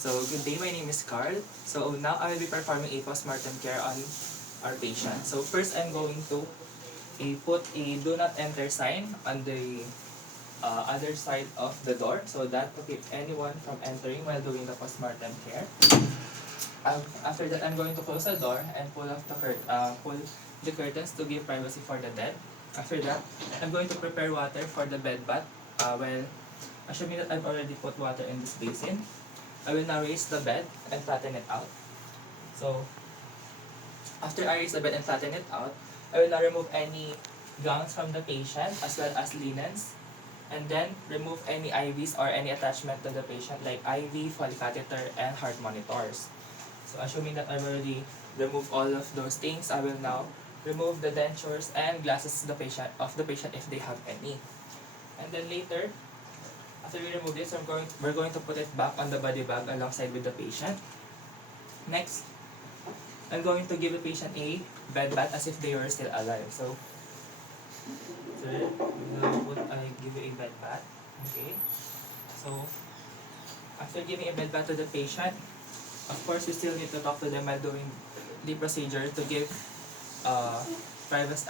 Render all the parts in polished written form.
So, good day, my name is Carl. So, now I will be performing a postmortem care on our patient. So, first I'm going to put a do not enter sign on the other side of the door so that to keep anyone from entering while doing the postmortem care. After that, I'm going to close the door and pull the curtains to give privacy for the dead. After that, I'm going to prepare water for the bed bath. Assuming that I've already put water in this basin, I will now raise the bed and flatten it out. So, after I raise the bed and flatten it out, I will now remove any gowns from the patient as well as linens, and then remove any IVs or any attachment to the patient like IV, Foley catheter, and heart monitors. So, assuming that I've already removed all of those things, I will now remove the dentures and glasses of the patient if they have any. And then later, after we remove this, we're going to put it back on the body bag alongside with the patient. Next, I'm going to give the patient a bed bath as if they were still alive. So, sir, I give you a bed bath. Okay. So, after giving a bed bath to the patient, of course, you still need to talk to them while doing the procedure to give privacy,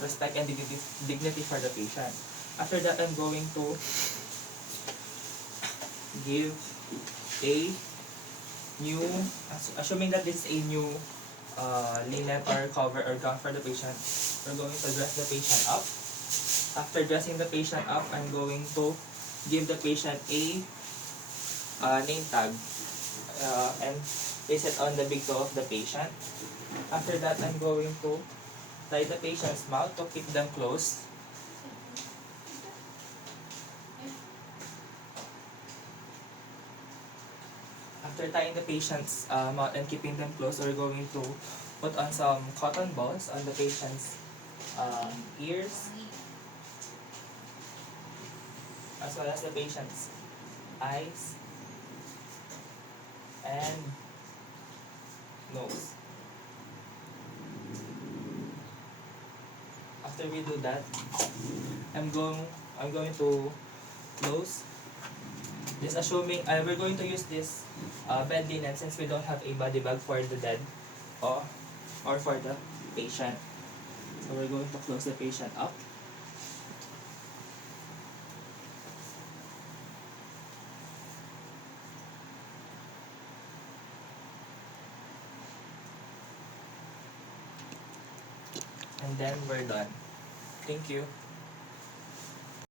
respect and dignity for the patient. After that, I'm going to give a new, assuming that this is a new linen or cover or gown for the patient, we're going to dress the patient up. After dressing the patient up, I'm going to give the patient a name tag and place it on the big toe of the patient. After that, I'm going to tie the patient's mouth to keep them closed. After tying the patient's mouth and keeping them closed, we're going to put on some cotton balls on the patient's ears, as well as the patient's eyes and nose. After we do that, I'm going to close this, assuming we're going to use this bed linen since we don't have a body bag for the dead or for the patient. So we're going to close the patient up. And then we're done. Thank you.